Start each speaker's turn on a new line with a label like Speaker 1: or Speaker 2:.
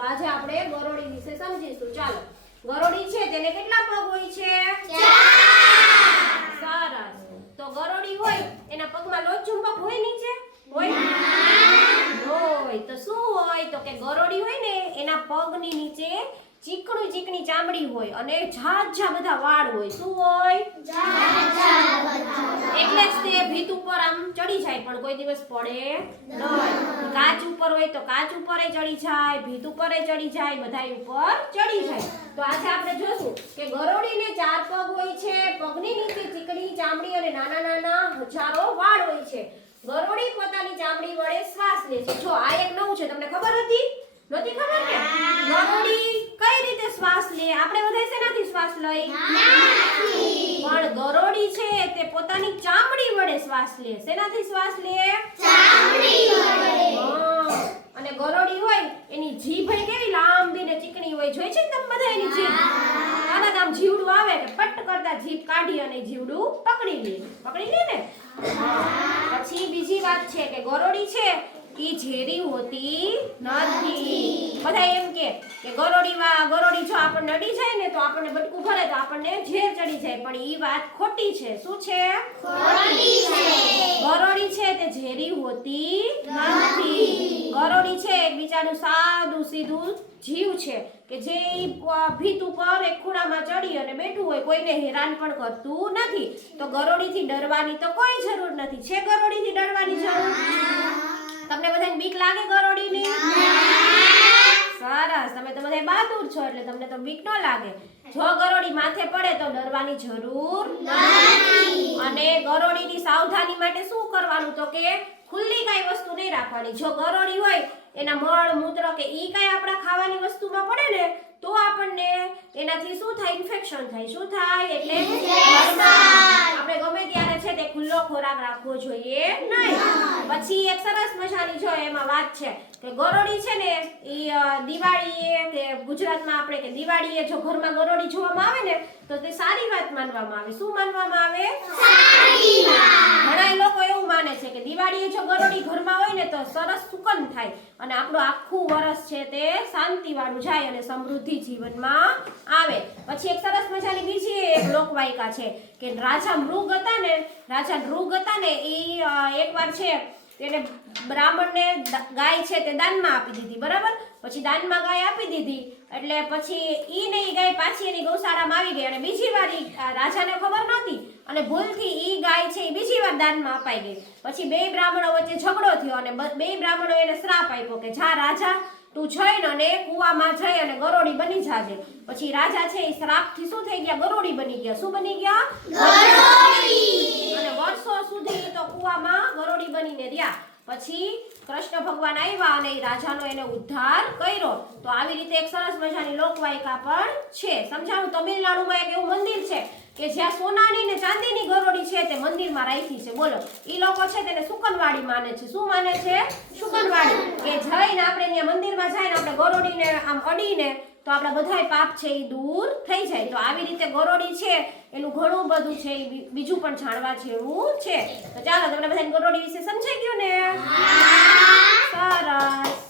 Speaker 1: આજે આપણે ગરોળી વિશે સમજીશું. ચાલો. ગરોળી છે તેને કેટલા પગ હોય છે? સરસ. તો ગરોળી હોય એના પગમાં લોટ ચુંબક હોય નીચે? હોય? હોય. તો શું હોય? તો કે ગરોળી હોય ને એના પગની નીચે ચીકણું ચીકણી ચામડી હોય અને ઝાઝા બધા વાળ હોય. શું હોય? એટલે જ તે ભીત ઉપર આમ ચડી જાય પણ કોઈ દિવસ પડે નહીં. હોય તો કાચ ઉપર ચડી જાય ભીત ઉપર ચડી જાય બધાય ઉપર ચડી જાય. તો આજે આપણે જોશું કે ગરોળીને ચાર પગ હોય છે પગની નીચે ચીકણી ચામડી અને નાના નાના હજારો વાળ હોય છે. ગરોળી પોતાની ચામડી વડે શ્વાસ લે છે. જો આ એક નવું છે. તમને ખબર હતી? નથી ખબર ને? ગરોળી કઈ રીતે શ્વાસ લે? આપણે બધા શેનાથી શ્વાસ લઈ? પણ ગરોળી છે તે પોતાની ચામડી વડે શ્વાસ લે. શેનાથી શ્વાસ લે? હા. અને ગરોળી હોય એની જીભ એ કેવી લાંબી ને ચીકણી હોય જોઈ છે ને તમે બધા એની જીભ આના આમ જીવડું આવે કે કરતા જીભ કાઢી અને જીવડું પકડી લે. પકડી લે ને? પછી બીજી વાત છે કે ગરોળી છે ઈ ઝેરી હોતી નથી. બધા એમ કે કે ગરોડીમાં ગરોડી જો આપણને અડી જાય ને તો આપણને બટકું ભરે તો આપણને ઝેર ચડી જાય. પણ ઈ વાત ખોટી છે. શું છે? ખોટી છે. તે ઝેરી હોતી નથી. ગરોડી છે એક બિચારું સાદું સીધું જીવ છે કે જે ભીત ઉપર એક ખૂણામાં ચડી અને બેઠું હોય કોઈને હેરાન પણ કરતું નથી. તો ગરોડીથી ડરવાની તો કોઈ જરૂર નથી. છે ગરોડીથી ડરવાની જરૂર તમને બધાને બીક લાગે ગરોળીની સરસ તમે તો બધા બહાદુર છો એટલે તમને તો બીક ન લાગે. જો ગરોળી માથે પડે તો ડરવાની જરૂર નથી. અને ગરોળીની સાવધાની માટે શું કરવાનું તો કે ખુલ્લી કાંઈ વસ્તુ નહીં રાખવાની. જો ગરોળી હોય એના મળ મૂત્ર કે ઈ કાંઈ આપણા ખાવાની વસ્તુમાં પડે ને તો આપણને એનાથી શું થાય? ઇન્ફેક્શન થાય. શું થાય? એટલે આપણે ગમે ત્યારે છે તે ખુલ્લો ખોરાક રાખવો જોઈએ નહીં. પછી એક સરસ મજાની જો એમાં વાત છે કે ગરોળી છે ને એ દિવાળીએ કે ગુજરાતમાં આપણે કે દિવાળીએ જો ઘરમાં ગરોળી જોવામાં આવે ને તો તે સારી વાત માનવામાં આવે. શું માનવામાં આવે? ઘણા લોકો એવું માને છે કે દિવાળીએ જો ગરોળી ઘરમાં હોય ને તો સરસ સુકન થાય. અને આપણું આખું વરસ છે તે શાંતિવાળું જાય અને સમૃદ્ધિ જીવનમાં આવે. પછી એક સરસ મજાની બીજી એક લોકવાયકા છે કે રાજા મૃગ હતા ને રાજા મૃગ હતા ને એ એકવાર છે તેને બ્રાહ્મણને ગાય છે તે દાનમાં આપી દીધી બરાબર? પછી દાનમાં ગાય આપી દીધી એટલે પછી ઈ ને ઈ ગાય પાછી એની ગૌશાળામાં આવી ગઈ અને બીજી વાર રાજાને ખબર નહોતી અને ભૂલથી ઈ ગાય છે એ બીજી વાર દાનમાં અપાઈ ગઈ. પછી બે બ્રાહ્મણો વચ્ચે ઝઘડો થયો અને બ- બ્રાહ્મણો એને શ્રાપ આપ્યો કે જા રાજા તું જઈને અને કૂવામાં જઈ અને ગરોળી બની જાજે. પછી રાજા છે એ શ્રાપથી શું થઈ ગયા? ગરોળી બની ગયા. શું બની ગયા? અને વર્ષો સુધી તો કૂવામાં ગરોળી બનીને રહ્યા. પછી કૃષ્ણ ભગવાન આવ્યા અને રાજાનો એને ઉદ્ધાર કર્યો. તો આવી રીતે એક સરસ મજાની લોકવાયકા પણ છે. સમજાવું તમિલનાડુમાં એક એવું મંદિર છે. કે જ્યાં સોનાની ને ચાંદીની ગરોળી છે તે મંદિરમાં રાખી છે. બોલો ઈ લોકો છે તેને સુકનવાડી માને છે. શું માને છે? સુકનવાડી કે જઈને આપણે ત્યાં મંદિરમાં જઈને આપણે ગરોડીને આમ અડીને તો આપણા બધાય પાપ છે એ દૂર થઈ જાય. તો આવી રીતે ગરોડી છે એનું ઘણું બધું છે એ બીજું પણ જાણવા જેવું છે. તો ચાલો તમને બધાને ગરોળી વિશે સમજાઈ ગયું ને? સરસ.